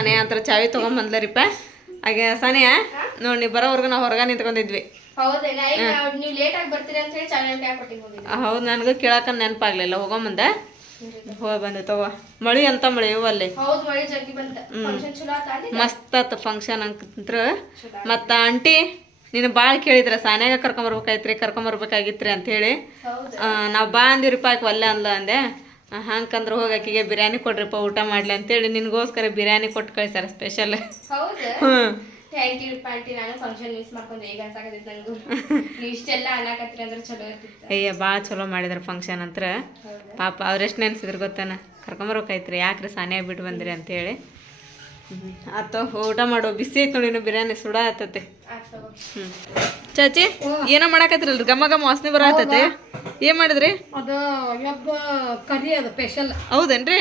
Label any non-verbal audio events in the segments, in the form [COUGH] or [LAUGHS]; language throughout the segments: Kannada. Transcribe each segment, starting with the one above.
ಸಾನಿಯಾ ಅಂತ ಚಾವಿ ತೊಗೊಂಬಂದ್ಲರಿಪ್ಪ ಹಾಗೆ ಸಾನಿಯಾ ನೋಡಿ ನೀವು ಬರೋವರೆಗೂ ನಾವು ಹೊರಗೆ ನಿಂತ್ಕೊಂಡಿದ್ವಿ. ಹೌದು ನನಗೂ ಕೇಳಕ ನೆನಪಾಗ್ಲಿಲ್ಲ ಹೋಗೊಂಬಂದೆ ಹೋಗಿ ಬಂದೆ ತಗೋ. ಮಳಿ ಅಂತ ಮಳಿ ಅಲ್ಲಿ. ಮಸ್ತ್ ಆತ ಫಂಕ್ಷನ್ ಅಂತಂದ್ರ ಮತ್ತ ಆಂಟಿ ನೀನು ಭಾಳ ಕೇಳಿದ್ರ ಸಾನ್ಯಾಗ ಕರ್ಕೊಂಬರ್ಬೇಕಾಯ್ತ್ರಿ ಕರ್ಕೊಂಬರ್ಬೇಕಾಗಿತ್ರಿ ಅಂತ ಹೇಳಿ. ನಾವು ಬಾ ಅಂದಿರಿಪ್ಪ ಆಕೆ ಒಲ್ಲೆ ಅಂದ ಅಂದೆ. ಹಂಗಂದ್ರೆ ಹೋಗಿ ಆಕಿಗೆ ಬಿರಿಯಾನಿ ಕೊಡ್ರಿಪ್ಪ ಊಟ ಮಾಡ್ಲಿ ಅಂತೇಳಿ ನಿನಗೋಸ್ಕರ ಬಿರಿಯಾನಿ ಕೊಟ್ಟು ಕಳಿಸ್ಯಾರ ಸ್ಪೆಷಲ್ ಹ್ಞೂ ಥ್ಯಾಂಕ್ ಯು ಆಂಟಿ ನಾನು ಫಂಕ್ಷನ್ ಮಿಸ್ ಮಾಡ್ಕೊಂಡೆ ಈಗ ಅನ್ಸಾಕತ್ತಿತ್ತು ನನಗೂ [LAUGHS] ನೀವು ಇಷ್ಟೆಲ್ಲ ಅನ್ನಕತ್ರಿ ಅಂದ್ರೆ ಚಲೋ ಇರ್ತಿತ್ತು. ಅಯ್ಯ ಭಾಳ ಚಲೋ ಮಾಡಿದ್ರು ಫಂಕ್ಷನ್ ಅಂತ ಪಾಪ ಅವ್ರೆಷ್ಟು ನೆನ್ಸಿದ್ರು ಗೊತ್ತೇನ? ಕರ್ಕೊಂಬರ್ಬೇಕಾಯ್ತ್ರಿ ಯಾಕ್ರಿ ಸಾನೆ ಬಿಟ್ಟು ಬಂದ್ರಿ ಅಂತೇಳಿ. ಆತ ಊಟ ಮಾಡೋ ಬಿಸಿ ಐತೆ ನೋಡಿ ಇನ್ನು ಬಿರಿಯಾನಿ ಸುಡ ಆತತೆ. ಆತ್ ಹ್ಞೂ ಚಾಚಿ ಏನೋ ಮಾಡಕತ್ರಲ್ ಗಮ ಗಮ ವಾಸನೆ ಬರತ್ತೈತಿ ಏನು ಮಾಡಿದ್ರಿ? ಅದು ಯಬ್ಬ ಕರಿ ಅದು ಸ್ಪೆಷಲ್ ಹೌದೇನ್ರಿ?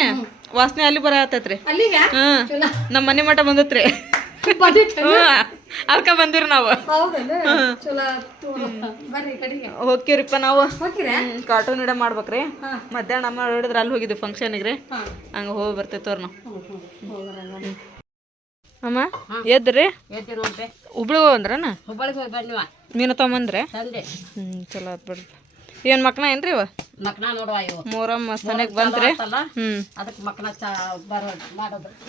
ವಾಸನೆ ಅಲ್ಲಿ ಬರ ಅಲ್ಲಿಗೆ? ಹಾಂ. ನಮ್ಮ ಮನೆ ಮಠ ಬಂದತ್ರಿ. ಅದಕ್ಕೆ ಬಂದಿರಿ ನಾವು. ಹೋಗ್ತೀವ್ರಿಪ್ಪ ನಾವು. ಕಾರ್ಟೂನ್ ಇಡ ಮಾಡ್ಬೇಕ್ರಿ. ಮಧ್ಯಾಹ್ನ ಅಮ್ಮ ಹೇಳಿದ್ರೆ ಅಲ್ಲಿ ಹೋಗಿದ್ವಿ ಫಂಕ್ಷನ್ಗೆ ರೀ ಹಂಗೆ ಹೋಗಿ ಬರ್ತೈತವ್ರ ನಾವು ಅಮ್ಮ ಎದ್ರಿ? ಹುಬ್ಳಿಗೆ ಹೋಗಂದ್ರನ ಮೀನು ತೊಗೊಂಬಂದ್ರೆ? ಹ್ಞೂ ಚಲೋ ಆತ್ ಬಿಡ್ರಿ. ಏನು ಮಕ್ನ ಏನ್ರಿ ಇವ? ಮನೆಗೆ ಬಂದ್ರಿ? ಅಲ್ಲ ಹ್ಞೂ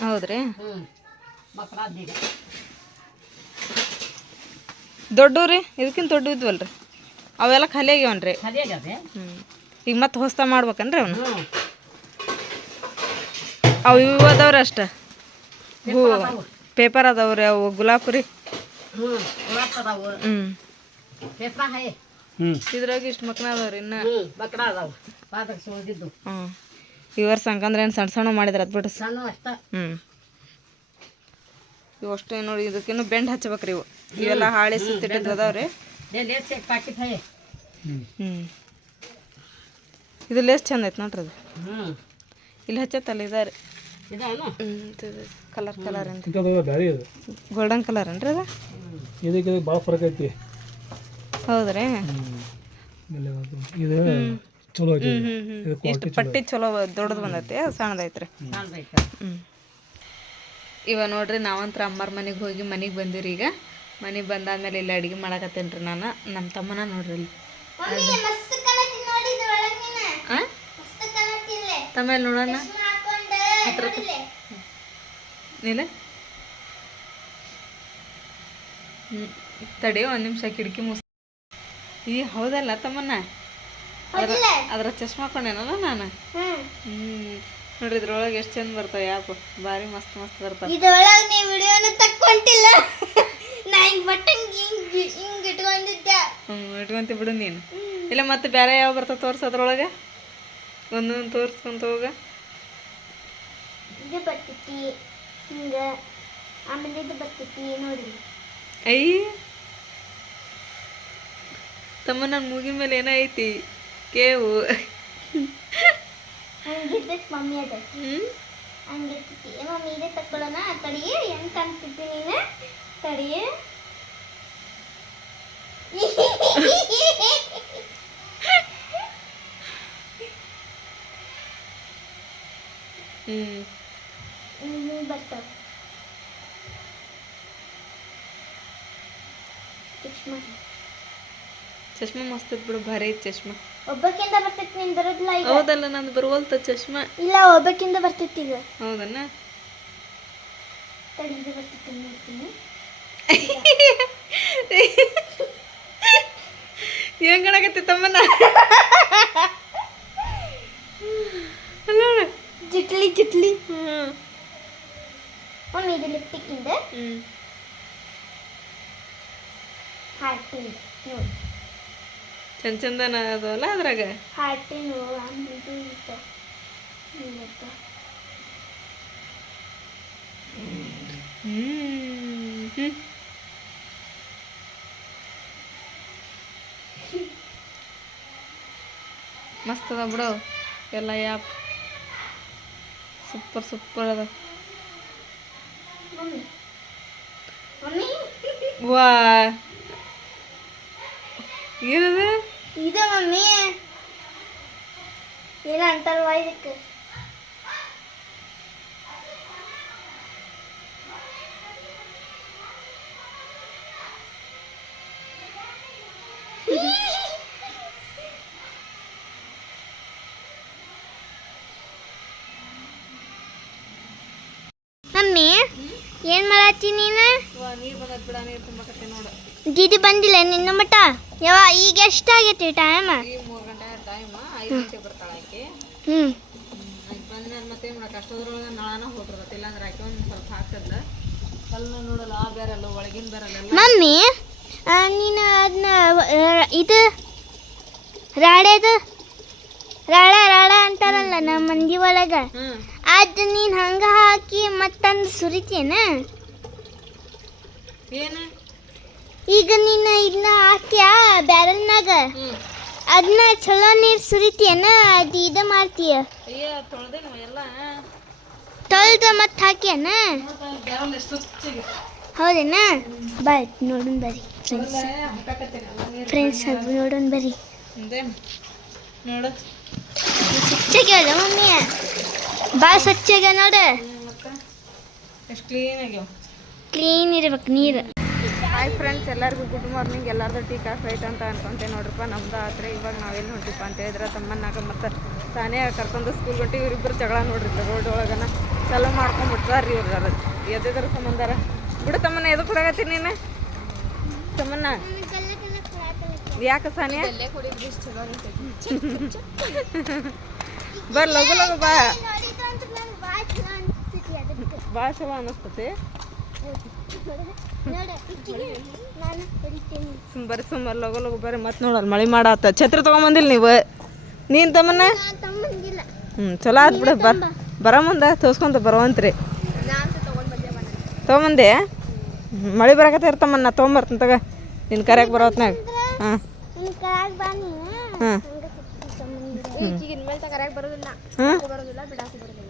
ಹೌದ್ರಿ? ಹ್ಞೂ ರೀ ಇದಕ್ಕಿಂತ ದೊಡ್ಡ ಇದ್ವಲ್ರಿ? ಅವೆಲ್ಲ ಖಾಲಿ ಆಗ್ಯಾವನ್ರಿ? ಹ್ಞೂ ಈಗ ಮತ್ತೆ ಹೊಸ್ತ ಮಾಡ್ಬೇಕನ್ರಿ ಅವನು? ಅವ್ ಅವು ಇವು ಅದಾವ್ರಿ ಅಷ್ಟ? ಹೂ ಪೇಪರ್ ಅದಾವ್ರಿ ಅವು ಗುಲಾಬ್ ರೀ. ಹ್ಞೂ ಗುಲಾಬ್ ಅದಾವು. ಹ್ಞೂ ಇದ್ರಾಗ ಇಷ್ಟು ಮಕ್ಳ ಅದಾವ್ರಿ ಇನ್ನ. ಹ್ಞೂ ಅದಾವು. ಪಾದಕ್ಕೆ ಈ ವರ್ಷ ಹಂಗಂದ್ರೆ ಏನು ಸಣ್ಣ ಸಣ್ಣ ಮಾಡಿದ್ರೆ ಅದು ಬಿಟ್ಟು ಸಣ್ಣ ಅಷ್ಟ. ಹ್ಞೂ ಇವು ಅಷ್ಟೇ ನೋಡಿ ಇದಕ್ಕಿನ್ನು ಬೆಂಡ್ ಹಚ್ಬೇಕ್ರಿ ಇವು. ಇವೆಲ್ಲ ಹಾಳೆ ಸುತ್ತಿಟ್ಟಿದ್ದು ಅದಾವ್ರಿ ಎಲ್ಲಿ ಎಷ್ಟು ಪ್ಯಾಕೆಟ್ ಹೈ ಹ್ಞೂ ಇದು ಲೇಸ್ ಚಂದ ಐತೆ ನೋಡ್ರಿ ಅದು. ಹ್ಞೂ ಇಲ್ಲಿ ಹಚ್ಚತ್ತಲ್ಲ ಇದಾರೆ. ಕಲರ್ ಕಲರ್ ಅಂತ. ಇಂಥದ್ದು ಬ್ಯಾರೆ ಇದು. ಗೋಲ್ಡನ್ ಕಲರ್ ಏನ್ರಿ ಅದು? ಇದಕ್ಕೆ ಇದಕ್ಕೆ ಭಾಳ ಫರಕ್ ಐತಿ. ಹೌದ್ರಿ? ಇದು ಚಲೋ ಐತಿ ಇಷ್ಟು ಪಟ್ಟಿ ಚಲೋ ದೊಡ್ಡದು ಬಂದೈತಿ ಸಣ್ಣದೈತ್ರಿ. ಇವ ನೋಡ್ರಿ ನಾವಂತ್ರ ಅಮ್ಮರ ಮನೆಗೆ ಹೋಗಿ ಮನೆಗೆ ಬಂದಿವ್ರಿ ಈಗ. ಮನೆಗೆ ಬಂದಾದ್ಮೇಲೆ ಇಲ್ಲಿ ಅಡುಗೆ ಮಾಡಕತ್ತೇನ್ರಿ ನಾನು. ನಮ್ಮ ತಮ್ಮನ ನೋಡ್ರಿ ಇಲ್ಲಿ? ತಮ್ಮ ಇಲ್ಲಿ ನೋಡೋಣ? ನೀಲ ಹ್ಞೂ ತಡಿ ಒಂದು ನಿಮಿಷ ಕಿಟಕಿ ಮುಸ್ ಈ ಹೌದಲ್ಲ ತಮ್ಮನ್ನ ಅದ್ರ ಚಶ್ಮಾ ಹಾಕೊಂಡೇನಲ್ಲ ನಾನು? ಹ್ಞೂ ನೋಡ್ರಿ ಇದ್ರೊಳಗೆ ಎಷ್ಟು ಚಂದ ಬರ್ತಾವೆ ಯಾಕ ಭಾರಿ ಮಸ್ತ್ ಮಸ್ತ್ ಬರ್ತಾವೆ. ಇದ್ರೊಳಗೆ ನೀವು ವಿಡಿಯೋನ ತಕ್ಕೊಂಟಿಲ್ಲ. ನಾ ಹಿಂಗ್ ಬಟ್ಟಂಗ್ ಹಿಂಗ್ ಹಿಂಗ್ ಇಟ್ಕೊಂಡಿದ್ದೆ. ಹ್ಞೂ ಇಟ್ಕೊಂತಿ ಬಿಡು ನೀನು. ಇಲ್ಲ ಮತ್ತೆ ಬೇರೆ ಯಾವ ಬರ್ತಾವ ತೋರ್ಸು ಅದ್ರೊಳಗೆ? ಒಂದೊಂದು ತೋರ್ಸ್ಕೊಂತ ಹೋಗ. ಇದು ಬರ್ತೈತಿ ಹಿಂಗ ಆಮೇಲೆ ಇದು ಬರ್ತೈತಿ ನೋಡ್ರಿ ಐ ತಮ್ಮ ನನ್ನ ಮೂಗಿನ ಮೇಲೆ ಏನೋ ಐತಿ ಕೇವು ಹಂಗಿದ್ದಕ್ಕೆ ಮಮ್ಮಿ ಅದ ಹ್ಞೂ ಹಂಗಿರ್ತೈತಿ ಮಮ್ಮಿ ಇದೇ ತಕ್ಕೊಳ್ಳೋಣ ತಡಿಯೇ ಹೆಂಗ್ ಕಾಣ್ತಿದ್ದಿ ನೀನು ತಡಿಯೇ ಹ್ಞೂ ಹ್ಮ್ ಬರ್ತಾವ ಚಶ್ಮಾ ಚಶ್ಮಾ ಮಸ್ತ್ ಬಿಡು ಭಾರಿ ಐತಿ ಚಶ್ಮಾ ಒಬ್ಬಕ್ಕಿಂದ ಬರ್ತೈತಿ ನೀನ್ ಬರೋದಿಲ್ಲ ಈಗ? ಹೌದಲ್ಲ ನಂದು ಬರುವಲ್ತ ಚಶ್ಮಾ ಇಲ್ಲ ಒಬ್ಬಕ್ಕಿಂದ ಬರ್ತೈತಿ ಈಗ. ಹೌದನ್ನ ತಡಿ ಇದು ಬರ್ತೈತಿ ನೋಡ್ತೀನಿ. [LAUGHS] ಏನ್ ಕಾಣಕತ್ತಿ ತಮ್ಮನ [LAUGHS] ಅಲ್ಲ ಜಿಟ್ಲಿ ಜಿಟ್ಲಿ. ಹ್ಞೂ ಇಂದ ಹ್ಞೂ ಹಾರ್ಟಿಂದ ನೋಡಿ ಚಂದ ಚಂದನ ಅದವಲ್ಲ ಅದ್ರಾಗ? ಹಾರ್ಟಿನ ಇದು ಇತ್ತ. ಮಸ್ತ್ ಅದ ಬಿಡು. ಎಲ್ಲ ಯಾಪ್. ಸೂಪರ್ ಸೂಪರ್ ಅದ. ಮಮ್ಮಿ ಮಮ್ಮಿ ವಾ ಏನದ ಇದು ಮಮ್ಮಿ ಏನ ಅಂತಾರವಾ ಇದಕ್ಕೆ ಮಮ್ಮಿ ಏನು ಮಾಡತ್ತಿ ನೀನು? ದೀದಿ ಬಂದಿಲ್ಲ ನಿನ್ನ ಮಟ ಯಾವ ಈಗ ಎಷ್ಟಾಗೈತಿ ಟೈಮ್ ಹ್ಞೂ ಮಮ್ಮಿ ನೀನು ಅದನ್ನ ಇದು ರಾಡೇದು ರಾಳ ರಾಳ ಅಂತಾರಲ್ಲ ನಮ್ಮ ಮಂದಿ ಒಳಗೆ? ಅದು ನೀನು ಹಂಗೆ ಹಾಕಿ ಮತ್ತಂದು ಸುರಿತೇನ ಏನು? ಈಗ ನೀನು ಇದನ್ನ ಹಾಕ್ತೀಯಾ ಬ್ಯಾರಲ್ನಾಗ? ಅದನ್ನ ಚಲೋ ನೀರು ಸುರಿತೇನ ಅದು ಇದು ಮಾಡ್ತೀಯ? ತೊಳ್ದು ಮತ್ತೆ ಹಾಕ್ಯಾನ? ಹೌದೇನ? ಬಾಯ್ ನೋಡೋಣ ಬರ್ರಿ ಫ್ರೆಂಡ್ಸ್ ಫ್ರೆಂಡ್ಸ್ ಫ್ರೆಂಡ್ಸ್ ನೋಡೋಣ ಬರ್ರಿ ನೋಡು. ಮಮ್ಮಿ. ಭಾಳ ಸ್ವಚ್ಛಾಗ ನೋಡು ಮತ್ತೆ ಎಷ್ಟು ಕ್ಲೀನ್ ಆಗ್ಯಾವ ಕ್ಲೀನ್ ಇರ್ಬೇಕು ನೀರು. ಹಾಯ್ ಫ್ರೆಂಡ್ಸ್ ಎಲ್ಲರಿಗೂ ಗುಡ್ ಮಾರ್ನಿಂಗ್ ಎಲ್ಲಾರ್ದು ಟೀ ಕಾಫಿ ಆಯ್ತು ಅಂತ ಅನ್ಕೊಂತೆ ನೋಡ್ರಪ್ಪ ನಮ್ದು ಆತ್ರೆ ಇವಾಗ ನಾವೆಲ್ಲಿ ಹೊಂಟಿಪ್ಪ ಅಂತ ಹೇಳಿದ್ರೆ ತಮ್ಮನ್ನಾಗ ಮತ್ತೆ ತಾನೇ ಕರ್ಕೊಂಡು ಸ್ಕೂಲ್ ಹೊಂಟಿವಿ ಇವ್ರಿಬ್ರು ಜಗಳ ನೋಡ್ರಿ ರೋಡ್ ಒಳಗನ. ಚಾಲೂ ರೀ ಇವ್ರು ಎದ್ರ ಸಂಬಂಧಾರ ಬಿಡು ತಮ್ಮನ್ನ ಎದು ಕೊಡಾಕತ್ತೀನಿ ನೀನು? ತಮ್ಮನ್ನ. ಯಾಕೆ ಸಾನಿಯಾ? ಬರ್ ಲಗು ಲಗು ಬಾ. ಭಾಳ ಚಲೋ ಅನ್ನಿಸ್ತತಿ? ಸುಮ್ ಬರ್ರಿ ಸುಮ್ಮ ಲಗು ಲಗು ಬರ್ರಿ ಮತ್ತೆ ನೋಡಲ್ಲ ಮಳೆ ಮಾಡತ್ತ ಛತ್ರ ತೊಗೊಂಬಂದಿಲ್ಲ ನೀವು? ನೀನು ತಮ್ಮನ್ನ? ಹ್ಞೂ ಚಲೋ ಆತ್ ಬಿಡ ಬರ್ ಬರ ಮುಂದೆ ತೋರ್ಸ್ಕೊಂತ ಬರುವಂತ್ರಿ. ತೊಗೊಂಬಂದೆ? ಹ್ಮ್, ಮಳೆ ಬರಕತ್ತ ಇರ್ತಮ್ಮನ್ನ ನಾ ತೊಗೊಂಬರ್ತೀನಿ ತಗ. ನಿನ್ನ ಕರೆಯಕ್ಕೆ ಬರೋತ್ನಾಗ ಹಾಂ. ಹಾಂ ಈಗ ಇನ್ಮೇಲೆ ತಗರಾಕ್ ಬರೋದಿಲ್ಲ ಹಾಂ ಬರೋದಿಲ್ಲ ಬಿಡಾಕು ಬರೋದಿಲ್ಲ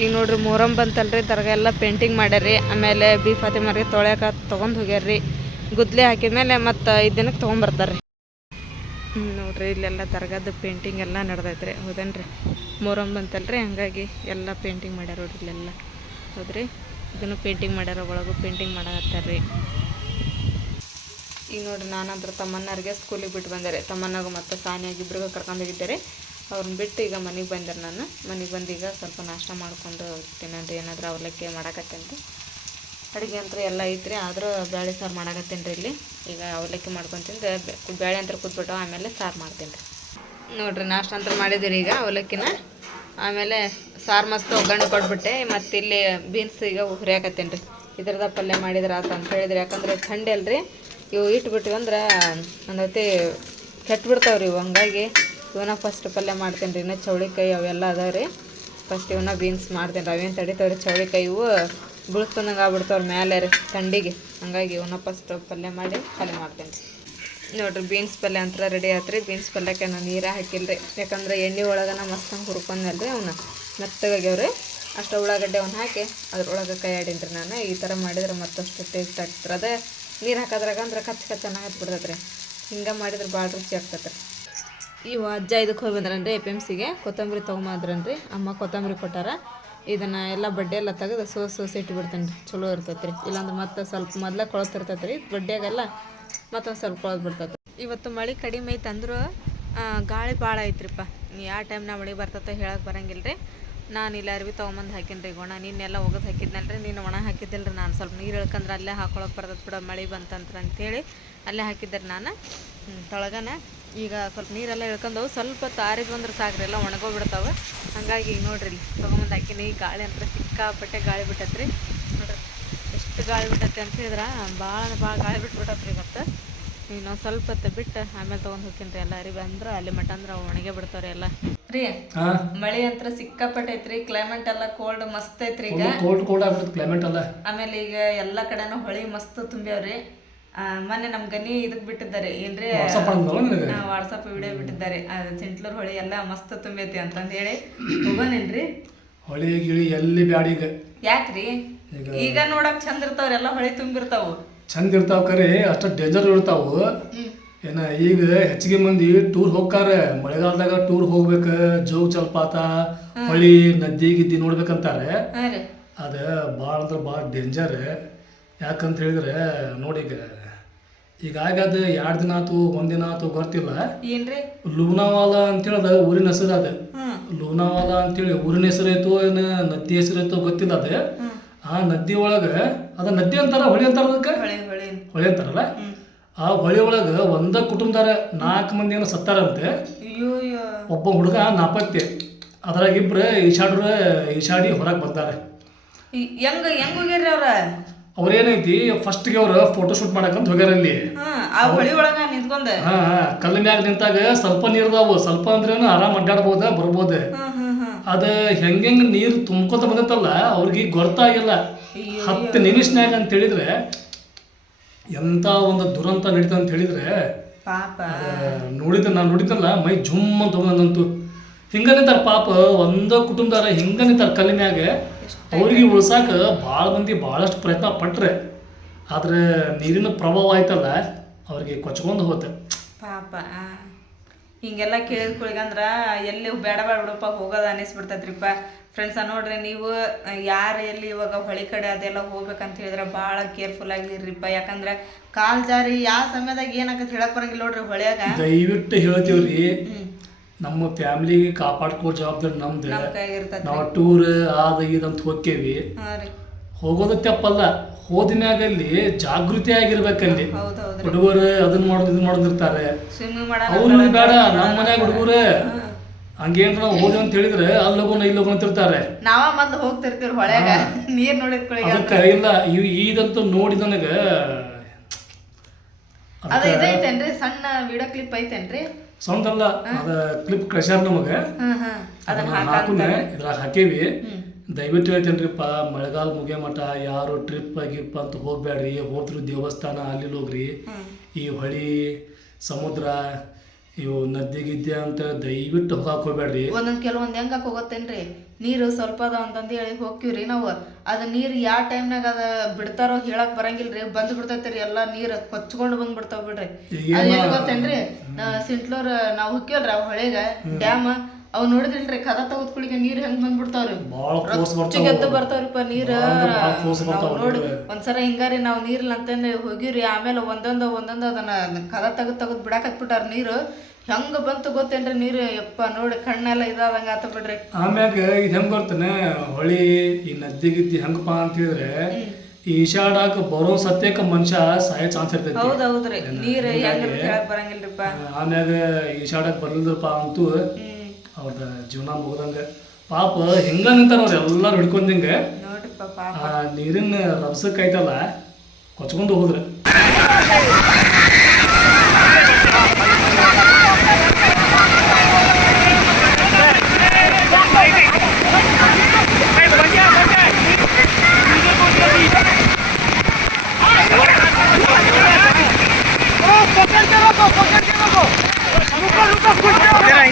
ಈಗ ನೋಡ್ರಿ ಮೊಹರಂ ಬಂತಲ್ರಿ, ದರ್ಗಾ ಎಲ್ಲ ಪೇಂಟಿಂಗ್ ಮಾಡ್ಯಾರ್ರಿ. ಆಮೇಲೆ ಬಿ ಫಾತಿಮಾರಿಗೆ ತೊಳ್ಯಾಕ ತೊಗೊಂಡು ಹೋಗ್ಯಾರ್ರಿ. ಹಾಕಿದ ಮೇಲೆ ಮತ್ತು ಐದು ದಿನಕ್ಕೆ ತೊಗೊಂಬರ್ತಾರ್ರಿ ನೋಡ್ರಿ ಇಲ್ಲೆಲ್ಲ ದರ್ಗಾದ ಪೇಂಟಿಂಗ್ ಎಲ್ಲ ನಡೆದೈತ್ರಿ. ಹೌದೇನ್ರಿ? ಮೊಹರಂ ಬಂತಲ್ರಿ, ಹಂಗಾಗಿ ಎಲ್ಲ ಪೇಂಟಿಂಗ್ ಮಾಡ್ಯಾರ ನೋಡ್ರಿ ಇಲ್ಲೆಲ್ಲ. ಹೌದ್ರಿ? ಇದನ್ನು ಪೇಂಟಿಂಗ್ ಮಾಡ್ಯಾರ, ಒಳಗೂ ಪೇಂಟಿಂಗ್ ಮಾಡಾಕತ್ತಾರ್ರಿ. ಈಗ ನೋಡ್ರಿ ನಾನಂದ್ರೆ ತಮ್ಮನ್ನರಿಗೆ ಸ್ಕೂಲಿಗೆ ಬಿಟ್ಟು ಬಂದೆ ತಮ್ಮನ್ನಾಗ ಮತ್ತು ಸಾನಿಯಾಗಿ ಇಬ್ಬರಿಗೂ ಕರ್ಕೊಂಡು ಹೋಗಿದ್ದೆ ಅವ್ರನ್ನ ಬಿಟ್ಟು ಈಗ ಮನೆಗೆ ಬಂದೆ ನಾನು. ಮನೆಗೆ ಬಂದು ಈಗ ಸ್ವಲ್ಪ ನಾಷ್ಟ ಮಾಡ್ಕೊಂಡು ತಿನ್ನೋದು ಏನಾದರೂ ಅವಲಕ್ಕಿ ಅಂತ. ಅಡುಗೆ ಅಂತ ಎಲ್ಲ ಐತ್ರಿ. ಆದರೂ ಬೇಳೆ ಸಾರು ಮಾಡಾಕತ್ತೇನೆ ರೀ ಇಲ್ಲಿ. ಈಗ ಅವಲಕ್ಕಿ ಬೆ- ಬೇಳೆ ಅಂತ ಕೂತ್ಬಿಟ್ಟು ಆಮೇಲೆ ಸಾರು ಮಾಡ್ತೀನಿ ರೀ. ನೋಡಿರಿ, ನಾಷ್ಟ ಅಂತ ಮಾಡಿದ್ದೀರಿ ಈಗ ಅವಲಕ್ಕಿನ. ಆಮೇಲೆ ಸಾರು ಮಸ್ತ್ ಒಗ್ಗರಣೆ ಕೊಟ್ಬಿಟ್ಟೆ. ಮತ್ತು ಇಲ್ಲಿ ಬೀನ್ಸ್ ಈಗ ಹುರಿಯಾಕತ್ತೇನೆ ರೀ. ಇದ್ರದ ಪಲ್ಯ ಮಾಡಿದ್ರೆ ಆತ ಅಂತ ಹೇಳಿದ್ರಿ. ಯಾಕಂದ್ರೆ ಥಂಡಿ ಅಲ್ರಿ. ಇವು ಇಟ್ಬಿಟ್ವಿ ಅಂದ್ರೆ ಒಂದೊತ್ತಿ ಕೆಟ್ಟು ಬಿಡ್ತಾವ್ರಿ ಇವು. ಹಂಗಾಗಿ ಇವನ್ನ ಫಸ್ಟ್ ಪಲ್ಯ ಮಾಡ್ತೀನಿ ರೀ, ಇನ್ನೂ ಚೌಳಿಕಾಯಿ ಅವೆಲ್ಲ ಅದಾವೆ ರೀ. ಫಸ್ಟ್ ಇವನ್ನ ಬೀನ್ಸ್ ಮಾಡ್ತೀನಿ ಅವೇನು ತಡಿತಾವ್ರಿ ಚೌಳಿಕಾಯಿ ಇವು ಬೀಳ್ಸ್ಕೊಂಡಂಗೆ ಆಗ್ಬಿಡ್ತಾವ್ರಿ ಮೇಲೆ ರೀ ಥಂಡಿಗೆ ಹಂಗಾಗಿ ಇವನ್ನ ಫಸ್ಟ್ ಪಲ್ಯ ಮಾಡಿ ಪಲ್ಯ ಮಾಡ್ತೀನಿ ರೀ. ನೋಡ್ರಿ ಬೀನ್ಸ್ ಪಲ್ಯ ಅಂತ ರೆಡಿ ಆತ್ರಿ ಬೀನ್ಸ್ ಪಲ್ಯಕ್ಕೆ ನಾನು ನೀರು ಹಾಕಿಲ್ಲ ರೀ ಯಾಕಂದ್ರೆ ಎಣ್ಣೆ ಒಳಗನ ಮಸ್ತಂಗೆ ಹುರ್ಕೊಂಡ್ಮೇಲೆ ಅವನ್ನ ಮೆತ್ತಗಾಗ್ಯಾವ್ರಿ ಅಷ್ಟು ಉಳ್ಳಾಗಡ್ಡೆ ಅವ್ನು ಹಾಕಿ ಅದ್ರೊಳಗೆ ಕೈ ರೀ ನಾನು, ಈ ಥರ ಮಾಡಿದ್ರೆ ಮತ್ತಷ್ಟು ಟೇಸ್ಟ್ ಆಗ್ತದೆ. ಅದೇ ನೀರು ಹಾಕೋದ್ರಾಗ ಅಂದ್ರೆ ಕಚ್ಚ ಕಚ್ಚ ಚೆನ್ನಾಗಿ ಹಾಕ್ಬಿಡ್ತೈತೆ ರೀ. ಹಿಂಗೆ ಮಾಡಿದ್ರೆ ಭಾಳ ರುಚಿ ಆಗ್ತೈತೆ ರೀ. ಇವು ಅಜ್ಜ ಇದಕ್ಕೆ ಹೋಗಿ ಬಂದ್ರನ್ರಿ ಎ ಪಿ ಎಂ ಸಿಗೆ ಕೊತ್ತಂಬರಿ ತೊಗೊಂಬಂದ್ರನ್ರಿ ಅಮ್ಮ ಕೊತ್ತಂಬರಿ ಕೊಟ್ಟಾರ. ಇದನ್ನು ಎಲ್ಲ ಬಡ್ಡೆ ಎಲ್ಲ ತೆಗೆದು ಸೋಸ್ ಸೋಸ್ ಇಟ್ಬಿಡ್ತೇನೆ ರೀ ಚಲೋ ಇರ್ತೈತೆ ರೀ ಇಲ್ಲಾಂದ್ರೆ ಮತ್ತೆ ಸ್ವಲ್ಪ ಮೊದಲೇ ಕೊಳತಿರ್ತೈತೆ ರೀ ಬಡ್ಡೆಗೆಲ್ಲ ಮತ್ತೊಂದು ಸ್ವಲ್ಪ ಕೊಳದು ಬಿಡ್ತೈತೆ ಇವತ್ತು ಮಳೆ ಕಡಿಮೆ ಐತೆ ಗಾಳಿ ಭಾಳ ಐತ್ರಿಪ್ಪ. ಯಾವ ಟೈಮ್ನಾಗ ಮಳೆ ಬರ್ತೈತೆ ಹೇಳಕ್ಕೆ ಬರಂಗಿಲ್ಲ ರೀ ನಾನು ಇಲ್ಲ ಅರ್ವಿ ತೊಗೊಂಬಂದು ಹಾಕಿನಿ ರೀ ಒಣ ನೀನೆಲ್ಲ ಒಗದು ಹಾಕಿದ್ನಲ್ಲ ರೀ ನೀನು ಒಣ ಹಾಕಿದ್ದಿಲ್ಲ ರೀ ನಾನು. ಸ್ವಲ್ಪ ನೀರು ಇಳ್ಕಂದ್ರೆ ಅಲ್ಲೇ ಹಾಕೊಳಕ್ಕೆ ಬರ್ತದೆ ಬಿಡ, ಮಳೆ ಬಂತಂತ್ರ ಅಂತೇಳಿ ಅಲ್ಲೇ ಹಾಕಿದ್ದೆ ನಾನು. ತೊಳಗನ. ಈಗ ಸ್ವಲ್ಪ ನೀರೆಲ್ಲ ಇಳ್ಕೊಂಡವು ಸ್ವಲ್ಪ ತಾರಿದ್ ಬಂದ್ರೆ ಸಾಕ್ರಿ, ಎಲ್ಲ ಒಣಗೋಗ್ಬಿಡ್ತಾವೆ. ಹಂಗಾಗಿ ಈಗ ನೋಡ್ರಿ ಇಲ್ಲಿ ತೊಗೊಂಬಂದು ಹಾಕಿನಿ. ಗಾಳಿ ಅಂತ ಸಿಕ್ಕಾಪಟ್ಟೆ ಗಾಳಿ ಬಿಟ್ಟತ್ರಿ. ನೋಡ್ರಿ, ಎಷ್ಟು ಗಾಳಿ ಬಿಟ್ಟತಿ ಅಂತ ಹೇಳಿದ್ರೆ ಭಾಳ ಭಾಳ ಗಾಳಿ ಬಿಟ್ಬಿಟ್ಟತ್ರಿ ಇವತ್ತು. ಇನ್ನೊಂದು ಸ್ವಲ್ಪ ಹೊತ್ತು ಬಿಟ್ಟು ಆಮೇಲೆ ತೊಗೊಂಡು ಹೋಗ್ತೀನಿ ರೀ ಎಲ್ಲ ಅರಿವಿ. ಅಂದ್ರೆ ಅಲ್ಲಿ ಮಟ್ಟ ಅಂದ್ರೆ ಅವು ಒಣಗೆ ಬಿಡ್ತಾವ್ರಿ ಎಲ್ಲ. ರೀ ಮಳೆ ಅಂತ ಸಿಕ್ಕಾಪಟ್ಟೆ ಐತ್ರಿ ಕ್ಲೈಮೇಟ್ ಎಲ್ಲ ಕೋಲ್ಡ್ ಮಸ್ತ್ ಐತ್ರಿ ಈಗ. ಕೋಲ್ಡ್ ಕೋಲ್ಡ್ ಆಗ್ಬಿಡುತ್ತೆ ಕ್ಲೈಮೇಟ್ ಅಲ್ಲ ಆಮೇಲೆ ಈಗ ಎಲ್ಲ ಕಡೆನೂ ಹೊಳಿ ಮಸ್ತ್ ತುಂಬ್ಯಾವ್ರಿ. ಮೊನ್ನೆ ನಮ್ ಗನಿ ಇದಕ್ ಬಿಟ್ಟಿದ್ದಾರೆ ಏನ್ರಿ? ವಾಟ್ಸಪ್ ವಿಡಿಯೋ ಬಿಟ್ಟಿದ್ದಾರೆ. ಆ ಚಿಂಟ್ಲೂರ್ ಹೊಳಿ ಎಲ್ಲ ಮಸ್ತ್ ತುಂಬೈತಿ ಅಂತಂದ ಹೇಳಿ ಹೋಗೋನೇನ್ರಿ? ಹೊಳಿ ಗಿಳಿ ಎಲ್ಲಿ ಬ್ಯಾಡ ಈಗ. ಯಾಕ್ರಿ? ಈಗ ನೋಡಕ್ ಚಂದ ಇರ್ತಾವ್ರಿ ಎಲ್ಲ ಹೊಳಿ ತುಂಬಿರ್ತಾವು. ಚಂದ ಇರ್ತಾವ ಕರೆ ಅಷ್ಟ ಡೇಂಜರ್ ಇರ್ತಾವು. ಏನ ಈಗ ಹೆಚ್ಚಿಗೆ ಮಂದಿ ಟೂರ್ ಹೋಗ್ತಾರ. ಮಳೆಗಾಲದಾಗ ಟೂರ್ ಹೋಗ್ಬೇಕ ಜೋಗ ಜಲಪಾತ ಹೊಳಿ ನದಿ ಗಿದ್ದಿ ನೋಡ್ಬೇಕಂತಾರೆ. ಅದ ಭಾಳ ಅಂದ್ರೆ ಭಾಳ ಡೇಂಜರ್ ಯಾಕಂತ ಹೇಳಿದ್ರೆ ನೋಡಿ ಈಗ ಈಗಾಗ ಅದ ಎರಡು ದಿನ ಆತು ಒಂದಿನ ಆತು ಗೊತ್ತಿಲ್ಲ. ಲೂನಾವಾಲ ಅಂತ ಅಂತೇಳಿ ಅದ ಊರಿನ ಹೆಸರು ಅದ. ಲೂನಾವಾಲ ಅಂತೇಳಿ ಊರಿನ ಹೆಸರು ಐತೋ ಏನ ನದಿ ಹೆಸರು ಐತೋ ಗೊತ್ತಿಲ್ಲ ಅದ. ಆ ನದಿ ಒಳಗೆ ಅದ ನದಿ ಅಂತಾರ ಹೊಳಿ ಅಂತಾರ ಅದಕ್ಕೆ? ಹೊಳಿ ಅಂತಾರಲ್ಲ? ಆ ಹೊಳಿ ಒಳಗೆ ಒಂದ ಕುಟುಂಬದಾರ ನಾಲ್ಕು ಮಂದಿ ಏನೋ ಸತ್ತಾರಂತೆ ಒಬ್ಬ ಹುಡುಗ ನಾಪತ್ತೆ. ಅದ್ರಾಗ ಇಬ್ರು ಈಶಾಡ್ರ ಈಶಾಡಿ ಹೊರಗೆ ಬರ್ತಾರೆ ಅವ್ರ ಹೆಂಗ್ ಹೆಂಗ್ ಹೋಗ್ಯಾರ್ರಿ ಅವ್ರ? ಅವ್ರೇನೈತಿ ಫಸ್ಟ್ಗೆ ಅವ್ರು ಫೋಟೋ ಶೂಟ್ ಮಾಡಕಂತ ಹೋಗ್ಯಾರ ಅಲ್ಲಿ. ಹಾ ಕಲ್ಲು ಮ್ಯಾಗ ನಿಂತಾಗ ಸ್ವಲ್ಪ ನೀರ್ದಾವು ಸ್ವಲ್ಪ ಅಂದ್ರೇನು ಆರಾಮ್ ಅಡ್ಡಾಡ್ಬೋದ ಬರ್ಬೋದ. ಅದ ಹೆಂಗೆಂಗ್ ನೀರ್ ತುಂಬ್ಕೊತ ಬಂದೈತಲ್ಲ ಅವ್ರಿಗೆ ಗೊತ್ತಾಗಿಲ್ಲ ಹತ್ತು ನಿಮಿಷನ್ಯಾಗ ಅಂತ ಹೇಳಿದ್ರೆ ಎಂತ ಒಂದು ದುರಂತ ನಡೀತ ಅಂತ ಹೇಳಿದ್ರೆ ಪಾಪ. ನೋಡಿದ ನಾನು ನೋಡಿದ್ದಲ್ಲ ಮೈ ಜುಮ್ ಅಂತ ಬಂದಂತು. ಹಿಂಗ ನಿಂತಾರ ಪಾಪ ಒಂದ ಕುಟುಂಬದಾರ ಹಿಂಗ ನಿಂತಾರ ಕಲ್ಲಿನ್ಯಾಗ ಅವ್ರಿಗೆ ಉಳ್ಸಾಕ ಭಾಳ ಮಂದಿ ಭಾಳಷ್ಟು ಪ್ರಯತ್ನ ಪಟ್ರೆ. ಆದ್ರೆ ನೀರಿನ ಪ್ರಭಾವ ಆಯ್ತಲ್ಲ ಅವ್ರಿಗೆ ಕೊಚ್ಕೊಂಡು ಹೋತೆ. ಪಾಪ. ಹಿಂಗೆಲ್ಲ ಕೇಳಿದ ಕುಳಿಗಂದ್ರ ಎಲ್ಲಿ ಬೇಡ ಬೇಡ ಬಿಡಪ್ಪ ಹೋಗೋದ ಅನಿಸ್ಬಿಡ್ತೈತ್ರಿಪ್ಪ ಫ್ರೆಂಡ್ಸ ನೋಡ್ರಿ ನೀವು ಯಾರು ಎಲ್ಲಿ ಇವಾಗ ಹೊಳಿ ಕಡೆ ಅದೆಲ್ಲ ಹೋಗ್ಬೇಕಂತ ಹೇಳಿದ್ರೆ ಭಾಳ ಕೇರ್ಫುಲ್ ಆಗಿರ್ರಿಪ್ಪ ಯಾಕಂದ್ರೆ ಕಾಲ್ ಜಾರಿ ಯಾವ ಸಮಯದಾಗ ಏನಾಗತ್ತೆ ಹೇಳಕ್ ಬರಂಗಿಲ್ಲ ನೋಡ್ರಿ ಹೊಳ್ಯಾಗ. ದಯವಿಟ್ಟು ಹೇಳ್ತೀವ್ರಿ ನಮ್ಮ ಫ್ಯಾಮಿಲಿಗೆ ಕಾಪಾಡ್ಕೋ ಜವಾಬ್ದಾರಿ ನಮ್ದು. ನಮ್ ನಾವು ಟೂರ್ ಆದ ಇದಂತ ಹೋಗ್ತೇವಿ ಹೋಗೋದು ತಪ್ಪಲ್ಲ ಹೋದಿನಾಗ ಅಲ್ಲಿ ಜಾಗೃತಿ ಆಗಿರ್ಬೇಕಲ್ಲಿ. ಹುಡುಗರು ಅದನ್ನ ಮಾಡೋದು ಇದನ್ನ ಮಾಡೋದಿರ್ತಾರೆ ಅವ್ರು ಬೇಡ ನಮ್ಮ ಮನ್ಯಾಗ ಹುಡುಗರು ಹಂಗೇನ್ರ ನಾವು ಹೋದ್ವಿ ಅಂತ ಹೇಳಿದ್ರೆ ಅಲ್ಲಿ ಹೋಗೋಣ ಇಲ್ಲಿ ಹೋಗೋಣ ಅಂತಿರ್ತಾರೆ. ನಾವ ಮೊದ್ಲು ಹೋಗ್ತಿರ್ತೀವಿ ಹೊಳೆಗ ನೀರ್ ನೋಡಿದ ಕುಳಿಗ ಅದಕ್ಕೆ ಇಲ್ಲ ಇವ್ ಇದಂತೂ ನೋಡಿ ನನಗ ಅದ ಇದೈತೇನ್ರಿ? ಸಣ್ಣ ವಿಡಿಯೋ ಕ್ಲಿಪ್ ಐತೇನ್ರಿ? ಸೌಂಡ್ ಅಲ್ಲ ಅದ ಕ್ಲಿಪ್ ಕಳ್ಸ್ಯಾರ ನಮಗೆ. ಹಾ ಹಾ. ಅದನ್ನ ಅದನ್ನ ಹಾಕುನೆ ಇದ್ರಾಗ ಹಾಕೇವಿ. ದಯವಿಟ್ಟು ಹೇಳ್ತೇನ್ರಿಪ್ಪ ಮಳೆಗಾಲ ಮುಗಿಯ ಮಠ ಯಾರು ಟ್ರಿಪ್ ಗಿಪ್ ಅಂತ ಹೋಗ್ಬೇಡ್ರಿ ಹೋದ್ರು ದೇವಸ್ಥಾನ ಅಲ್ಲಿ ಹೋಗ್ರಿ. ಈ ಹೊಳಿ ಸಮುದ್ರ ಇವು ನದಿ ಗಿದ್ದೆ ಅಂತ ದಯವಿಟ್ಟು ಹೋಗಕ್ ಹೋಗ್ಬೇಡ್ರಿ. ಒಂದೊಂದ್ ಕೆಲವೊಂದ್ ಹೆಂಗ ಹೋಗತ್ತೇನ್ರಿ? ನೀರು ಸ್ವಲ್ಪ ಅದ ಅಂತಂದ್ ಹೇಳಿ ಹೋಗ್ತೀವ್ರಿ ನಾವು. ಅದು ನೀರ್ ಯಾವ ಟೈಮ್ನಾಗ ಅದ ಬಿಡ್ತಾರೋ ಹೇಳಕ್ ಬರಂಗಿಲ್ರಿ. ಬಂದ್ ಬಿಡ್ತೈತ್ರಿ ಎಲ್ಲಾ ನೀರ್ ಕೊಚ್ಕೊಂಡು ಬಂದ್ ಬಿಡ್ತಾವ ಬಿಡ್ರಿ. ಗೊತ್ತೇನ್ರಿ? ಸಿಂಟ್ಲೂರ್ ನಾವ್ ಹೋಗ್ಯವಲ್ರಿ ಅವ್ ಹೊಳೆಗ ಡ್ಯಾಮ್. ಅವ್ ನೋಡಿದ್ರಿ ಕದ ತಗೋದ್ ಕುಳಿಗೆ ನೀರ್ ಹೆಂಗ್ ಬಂದ್ಬಿಡ್ತಾವ್ರಿ. ಬರ್ತಾವ ಬರ್ತಾವ್ರಿಪ್ಪ ನೀರ್. ನೋಡಿ. ಒಂದ್ಸಲ ಹಿಂಗಾರಿ ನಾವ್ ನೀರ್ಲ ಅಂತಂದ್ರೆ ಹೋಗಿವ್ರಿ ಆಮೇಲೆ ಒಂದೊಂದ ಒಂದೊಂದ ಅದನ್ನ ಕದ ತಗದ್ ತಗದ್ ಬಿಡಾಕ್ ಹತ್ಬಿಟ್ಟಾರ ನೀರು. ಹೆಂಗ ಬಂತು ಗೊತ್ತೇನ್ರಿ ನೀರು? ಯಪ್ಪ ನೋಡಿ ಕಣ್ಣೆಲ್ಲ ಇದಾದಂಗ ಆತ ಬಿಡ್ರಿ. ಆಮ್ಯಾಗ ಇದು ಹೆಂಗ್ ಬರ್ತಾನೆ ಹೊಳಿ ಈ ನದಿ ಗಿದ್ದಿ ಹೆಂಗಪ್ಪ ಅಂತ ಹೇಳಿದ್ರೆ ಈಶಾಡಾಕ ಬರೋ ಸತ್ಯಕ್ಕೆ ಮನುಷ್ಯ ಸಾಯೋ ಚಾನ್ಸ್ ಇರ್ತೈತಿ. ಹೌದು ನೀರ್ ನೀರು ಬರಂಗಿಲ್ರಿಪ್ಪ? ಆಮ್ಯಾಗ ಈಶಾಡಕ್ ಬರ್ಲಿಲ್ಲಪ್ಪ ಅಂತೂ ಅವ್ರದ್ದು ಜೀವನ ಮುಗ್ದಂಗೆ ಪಾಪ ಹಿಂಗೆ ನಿಂತಾರ ಅವ್ರು ಎಲ್ಲರೂ ಹಿಡ್ಕೊಂಡು ಹಿಂಗೆ ಆ ನೀರಿನ ರಬ್ಸಕ್ಕೆ ಐತಲ್ಲ ಕೊಚ್ಕೊಂಡು ಹೋದ್ರೆ ¡Pocarte loco! ¡Pocarte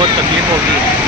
बहुत तकलीफ होगी